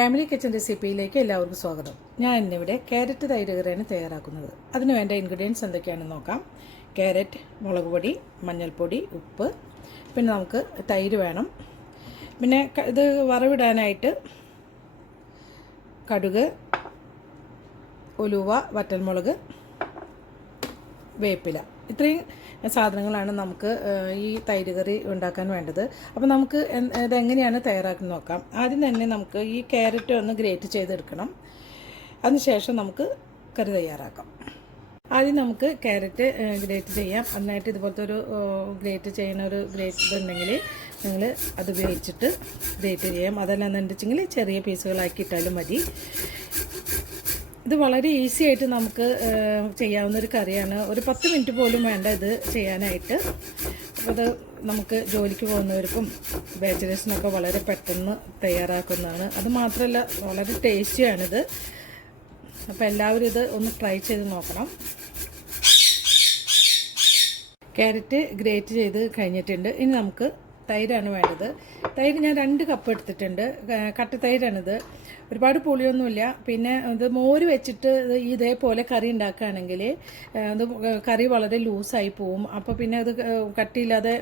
Family kitchen റെസിപ്പിയിലേക്ക് എല്ലാവർക്കും സ്വാഗതം. ഞാൻ ഇന്നിവിടെ ക്യാരറ്റ് തൈര് കറിയാണ് തയ്യാറാക്കുന്നത്. അതിന് വേണ്ട ഇൻഗ്രീഡിയൻസ് എന്തൊക്കെയാണെന്ന് നോക്കാം. ക്യാരറ്റ്, മുളക് പൊടി, മഞ്ഞൾപ്പൊടി, ഉപ്പ്, പിന്നെ നമുക്ക് തൈര് വേണം. പിന്നെ ഇത് വറവിടാനായിട്ട് കടുക്, ഉലുവ, വറ്റൽമുളക്, വേപ്പില, ഇത്രയും സാധനങ്ങളാണ് നമുക്ക് ഈ തൈര് കറി ഉണ്ടാക്കാൻ വേണ്ടത്. അപ്പോൾ നമുക്ക് ഇതെങ്ങനെയാണ് തയ്യാറാക്കുന്നത് നോക്കാം. ആദ്യം തന്നെ നമുക്ക് ഈ ക്യാരറ്റ് ഒന്ന് ഗ്രേറ്റ് ചെയ്തെടുക്കണം. അതിനുശേഷം നമുക്ക് കറി തയ്യാറാക്കാം. ആദ്യം നമുക്ക് ക്യാരറ്റ് ഗ്രേറ്റ് ചെയ്യാം. അതിനായിട്ട് ഇതുപോലത്തെ ഒരു ഗ്രേറ്റ് ചെയ്യുന്ന ഒരു ഗ്രേറ്റ് ഇതുണ്ടെങ്കിൽ നിങ്ങൾ അത് ഉപയോഗിച്ചിട്ട് ഗ്രേറ്റ് ചെയ്യാം. അതല്ലാന്ന് വെച്ചെങ്കിൽ ചെറിയ പീസുകളാക്കി ഇട്ടാലും മതി. ഇത് വളരെ ഈസി ആയിട്ട് നമുക്ക് ചെയ്യാവുന്നൊരു കറിയാണ്. ഒരു 10 മിനിറ്റ് പോലും വേണ്ട ഇത് ചെയ്യാനായിട്ട്. അപ്പോൾ ഇത് നമുക്ക് ജോലിക്ക് പോകുന്നവർക്കും ബാച്ചിലേഴ്സിനൊക്കെ വളരെ പെട്ടെന്ന് തയ്യാറാക്കുന്നതാണ്. അത് മാത്രമല്ല വളരെ ടേസ്റ്റിയാണിത്. അപ്പോൾ എല്ലാവരും ഇത് ഒന്ന് ട്രൈ ചെയ്ത് നോക്കണം. ക്യാരറ്റ് ഗ്രേറ്റ് ചെയ്ത് കഴിഞ്ഞിട്ടുണ്ട്. ഇനി നമുക്ക് തൈരാണ് വേണ്ടത്. തൈര് ഞാൻ 2 കപ്പ് എടുത്തിട്ടുണ്ട്. കട്ട തൈരാണിത്. ഒരുപാട് പുളിയൊന്നുമില്ല. പിന്നെ ഇത് മോര് വെച്ചിട്ട് ഇതേപോലെ കറി ഉണ്ടാക്കുകയാണെങ്കിൽ അത് കറി വളരെ ലൂസായി പോവും. അപ്പോൾ പിന്നെ അത് കട്ടിയില്ലാതെ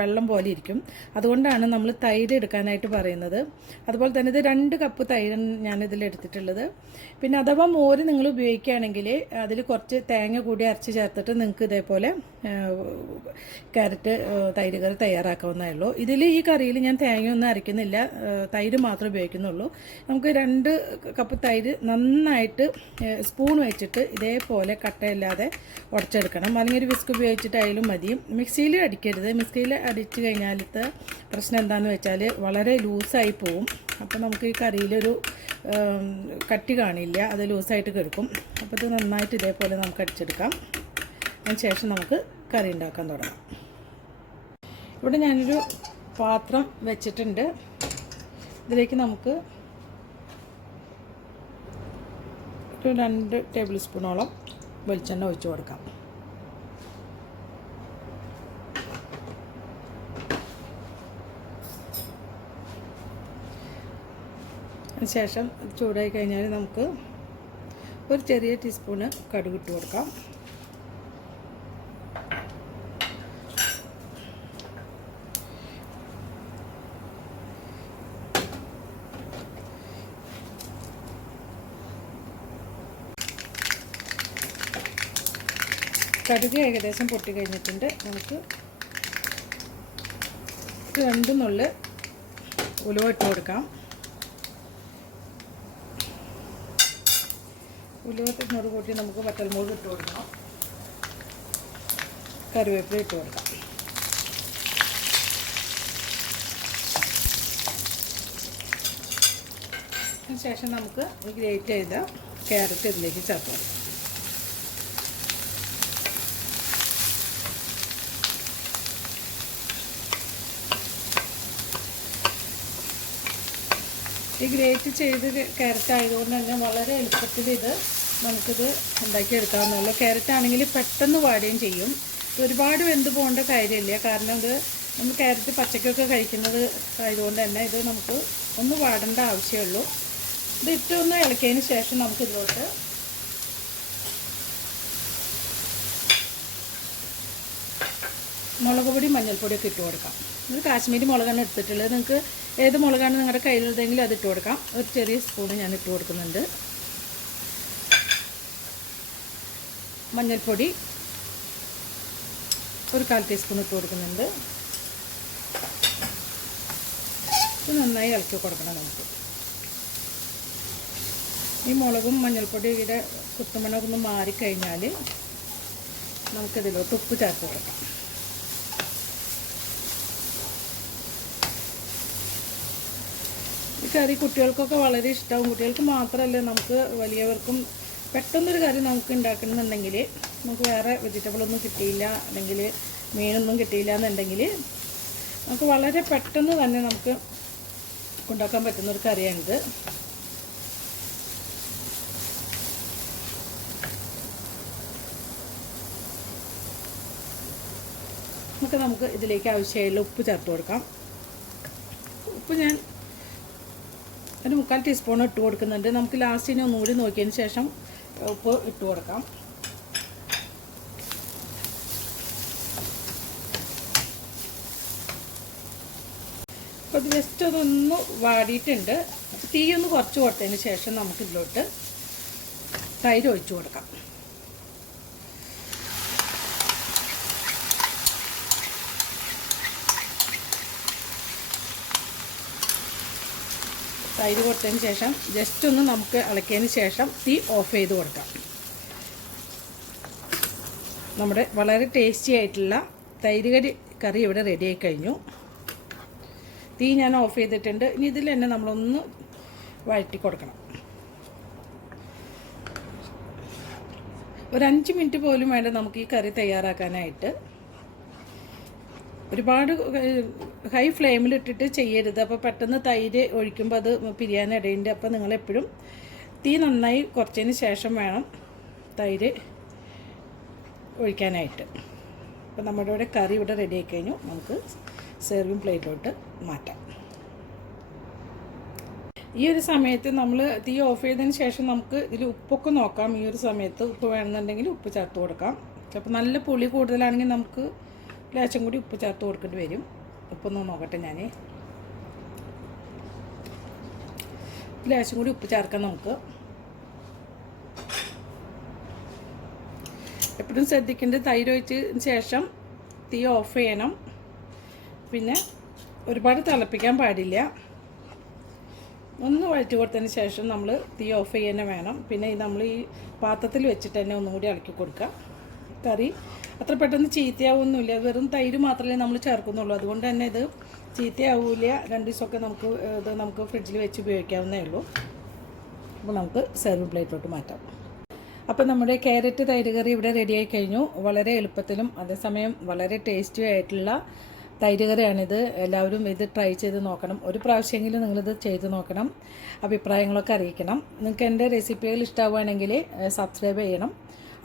വെള്ളം പോലെ ഇരിക്കും. അതുകൊണ്ടാണ് നമ്മൾ തൈര് എടുക്കാനായിട്ട് പറയുന്നത്. അതുപോലെ തന്നെ ഇത് 2 കപ്പ് തൈര് ഞാനിതിൽ എടുത്തിട്ടുള്ളത്. പിന്നെ അഥവാ മോര് നിങ്ങൾ ഉപയോഗിക്കുകയാണെങ്കിൽ അതിൽ കുറച്ച് തേങ്ങ കൂടി അരച്ച് ചേർത്തിട്ട് നിങ്ങൾക്ക് ഇതേപോലെ ക്യാരറ്റ് തൈര് കറി തയ്യാറാക്കാവുന്നതേ ഉള്ളൂ. ഇതിൽ ഈ കറിയിൽ ഞാൻ തേങ്ങയൊന്നും അരയ്ക്കുന്നില്ല, തൈര് മാത്രമേ ഉപയോഗിക്കുന്നുള്ളൂ. നമുക്ക് 2 കപ്പ് തൈര് നന്നായിട്ട് സ്പൂൺ വെച്ചിട്ട് ഇതേപോലെ കട്ടയില്ലാതെ ഉടച്ചെടുക്കണം. അല്ലെങ്കിൽ ഒരു വിസ്ക് ഉപയോഗിച്ചിട്ടായാലും മതി. മിക്സിയിൽ അടിക്കരുത്. മിക്സിയിൽ അടിച്ചു കഴിഞ്ഞാലത്തെ പ്രശ്നം എന്താണെന്ന് വെച്ചാൽ വളരെ ലൂസായി പോവും. അപ്പോൾ നമുക്ക് ഈ കറിയിലൊരു കട്ടി കാണില്ല, അത് ലൂസായിട്ട് കിടക്കും. അപ്പോൾ ഇത് നന്നായിട്ട് ഇതേപോലെ നമുക്ക് അടിച്ചെടുക്കാം. അതിന് ശേഷം നമുക്ക് കറി ഉണ്ടാക്കാൻ തുടങ്ങാം. ഇവിടെ ഞാനൊരു പാത്രം വെച്ചിട്ടുണ്ട്. ഇതിലേക്ക് നമുക്ക് 2 ടേബിൾ സ്പൂണോളം വെളിച്ചെണ്ണ ഒഴിച്ച് കൊടുക്കാം. അതിനുശേഷം ചൂടായി കഴിഞ്ഞാൽ നമുക്ക് ഒരു ചെറിയ ടീസ്പൂണ് കടുക് ഇട്ട് കൊടുക്കാം. കടുക് ഏകദേശം പൊട്ടി കഴിഞ്ഞിട്ടുണ്ട്. നമുക്ക് 2 നുള്ള് ഉലുവ ഇട്ട് കൊടുക്കാം. ഉലുവത്തിനോട് കൂട്ടി നമുക്ക് വറ്റൽമുളക് ഇട്ട് കൊടുക്കണം. കറിവേപ്പില ഇട്ട് കൊടുക്കാം. അതിനുശേഷം നമുക്ക് ഈ ഗ്രേറ്റ് ചെയ്ത ക്യാരറ്റ് ഇതിലേക്ക് ചേർത്ത് കൊടുക്കാം. ഈ ഗ്രേറ്റ് ചെയ്ത് ക്യാരറ്റ് ആയതുകൊണ്ട് തന്നെ വളരെ എളുപ്പത്തിൽ ഇത് നമുക്കിത് ഉണ്ടാക്കിയെടുക്കാവുന്നതുള്ളൂ. ക്യാരറ്റ് ആണെങ്കിൽ പെട്ടെന്ന് വാടുകയും ചെയ്യും. ഒരുപാട് വെന്ത് പോകേണ്ട കാര്യമില്ല. കാരണം ഇത് നമ്മൾ ക്യാരറ്റ് പച്ചക്കൊക്കെ കഴിക്കുന്നത് ആയതുകൊണ്ട് തന്നെ ഇത് നമുക്ക് ഒന്ന് വാടേണ്ട ആവശ്യമുള്ളൂ. ഇത് ഇട്ടൊന്ന് ഇളക്കിയതിന് ശേഷം നമുക്കിതിലോട്ട് മുളക് പൊടി, മഞ്ഞൾപ്പൊടിയൊക്കെ ഇട്ട് കൊടുക്കാം. ഇത് കാശ്മീരി മുളകാണ് എടുത്തിട്ടുള്ളത്. നിങ്ങൾക്ക് ഏത് മുളകാണ് നിങ്ങളുടെ കയ്യിലുള്ളതെങ്കിലും അത് ഇട്ട് കൊടുക്കാം. ഒരു ചെറിയ സ്പൂണ് ഞാൻ ഇട്ട് കൊടുക്കുന്നുണ്ട്. മഞ്ഞൾപ്പൊടി ഒരു 1/4 ടീസ്പൂൺ ഇട്ട് കൊടുക്കുന്നുണ്ട്. ഇത് നന്നായി ഇളക്കി കൊടുക്കണം നമുക്ക്. ഈ മുളകും മഞ്ഞൾപ്പൊടിയുടെ കുത്തുമണമൊക്കെ ഒന്ന് മാറിക്കഴിഞ്ഞാൽ നമുക്കിതിലോട്ട് ഉപ്പ് ചേർത്ത് കൊടുക്കാം. ഈ കറി കുട്ടികൾക്കൊക്കെ വളരെ ഇഷ്ടമാവും. കുട്ടികൾക്ക് മാത്രമല്ല, നമുക്ക് വലിയവർക്കും പെട്ടെന്നൊരു കറി നമുക്ക് ഉണ്ടാക്കണമെന്നുണ്ടെങ്കിൽ, നമുക്ക് വേറെ വെജിറ്റബിളൊന്നും കിട്ടിയില്ല, അല്ലെങ്കിൽ മീനൊന്നും കിട്ടിയില്ല എന്നുണ്ടെങ്കിൽ നമുക്ക് വളരെ പെട്ടെന്ന് തന്നെ നമുക്ക് ഉണ്ടാക്കാൻ പറ്റുന്നൊരു കറിയാണിത്. നമുക്ക് ഇതിലേക്ക് ആവശ്യമായുള്ള ഉപ്പ് ചേർത്ത് കൊടുക്കാം. ഉപ്പ് ഞാൻ ഒരു 3/4 ടീസ്പൂൺ ഇട്ട് കൊടുക്കുന്നുണ്ട്. നമുക്ക് ലാസ്റ്റിന് ഒന്നുകൂടി നോക്കിയതിന് ശേഷം ഉപ്പ് ഇട്ട് കൊടുക്കാം. അപ്പോൾ ഇത് ജസ്റ്റ് അതൊന്ന് വാടിയിട്ടുണ്ട്. തീ ഒന്ന് കുറച്ച് കൊടുത്തതിന് ശേഷം നമുക്ക് ഇതിലോട്ട് തൈര് ഒഴിച്ചു കൊടുക്കാം. തൈര് കൊടുത്തതിന് ശേഷം ജസ്റ്റ് ഒന്ന് നമുക്ക് ഇളക്കിയതിന് ശേഷം തീ ഓഫ് ചെയ്ത് കൊടുക്കാം. നമ്മുടെ വളരെ ടേസ്റ്റി ആയിട്ടുള്ള തൈര് കറി ഇവിടെ റെഡി ആയി കഴിഞ്ഞു. തീ ഞാൻ ഓഫ് ചെയ്തിട്ടുണ്ട്. ഇനി ഇതിൽ തന്നെ നമ്മളൊന്ന് വഴറ്റി കൊടുക്കണം. ഒരു 5 മിനിറ്റ് പോലും വേണ്ട നമുക്ക് ഈ കറി തയ്യാറാക്കാനായിട്ട്. ഒരുപാട് ഹൈ ഫ്ലെയിമിലിട്ടിട്ട് ചെയ്യരുത്. അപ്പോൾ പെട്ടെന്ന് തൈര് ഒഴിക്കുമ്പോൾ അത് പിരിയാനിടയുണ്ട്. അപ്പോൾ നിങ്ങളെപ്പോഴും തീ നന്നായി കുറച്ചതിന് ശേഷം വേണം തൈര് ഒഴിക്കാനായിട്ട്. അപ്പോൾ നമ്മുടെ ഇവിടെ കറി ഇവിടെ റെഡി ആയി കഴിഞ്ഞു. നമുക്ക് സെർവിങ് പ്ലേറ്റിലോട്ട് മാറ്റാം. ഈ ഒരു സമയത്ത് നമ്മൾ തീ ഓഫ് ചെയ്തതിന് ശേഷം നമുക്ക് ഇതിൽ ഉപ്പൊക്കെ നോക്കാം. ഈ ഒരു സമയത്ത് ഉപ്പ് വേണമെന്നുണ്ടെങ്കിൽ ഉപ്പ് ചേർത്ത് കൊടുക്കാം. അപ്പോൾ നല്ല പുളി കൂടുതലാണെങ്കിൽ നമുക്ക് ലേശം കൂടി ഉപ്പ് ചേർത്ത് കൊടുക്കേണ്ടി വരും. ഉപ്പൊന്ന് നോക്കട്ടെ. ഞാൻ ലേശം കൂടി ഉപ്പ് ചേർക്കാം നമുക്ക്. എപ്പോഴും ശ്രദ്ധിക്കേണ്ടത് തൈര് ഒഴിച്ചതിന് ശേഷം തീ ഓഫ് ചെയ്യണം. പിന്നെ ഒരുപാട് തിളപ്പിക്കാൻ പാടില്ല. ഒന്ന് വഴറ്റി കൊടുത്തതിന് ശേഷം നമ്മൾ തീ ഓഫ് ചെയ്യാൻ വേണം. പിന്നെ നമ്മൾ ഈ പാത്രത്തിൽ വെച്ചിട്ട് തന്നെ ഒന്നുകൂടി ഇളക്കി കൊടുക്കുക. കറി അത്ര പെട്ടെന്ന് ചീത്തയാവുമൊന്നുമില്ല. വെറും തൈര് മാത്രമേ നമ്മൾ ചേർക്കുന്നുള്ളൂ. അതുകൊണ്ട് തന്നെ ഇത് ചീത്തയാവില്ല. 2 ദിവസമൊക്കെ നമുക്ക് ഫ്രിഡ്ജിൽ വെച്ച് ഉപയോഗിക്കാവുന്നേ ഉള്ളൂ. അപ്പോൾ നമുക്ക് സെർവിങ് പ്ലേറ്റിലോട്ട് മാറ്റാം. അപ്പോൾ നമ്മുടെ ക്യാരറ്റ് തൈര് കറി ഇവിടെ റെഡിയായി കഴിഞ്ഞു. വളരെ എളുപ്പത്തിലും അതേസമയം വളരെ ടേസ്റ്റി ആയിട്ടുള്ള തൈര് കറിയാണിത്. എല്ലാവരും ഇത് ട്രൈ ചെയ്ത് നോക്കണം. ഒരു പ്രാവശ്യമെങ്കിലും നിങ്ങളിത് ചെയ്ത് നോക്കണം. അഭിപ്രായങ്ങളൊക്കെ അറിയിക്കണം. നിങ്ങൾക്ക് എൻ്റെ റെസിപ്പികൾ ഇഷ്ടമാവുകയാണെങ്കിൽ സബ്സ്ക്രൈബ് ചെയ്യണം.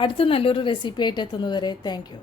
അടുത്ത നല്ലൊരു റെസിപ്പി ആയിട്ട് എത്തുന്നതുവരെ താങ്ക് യു.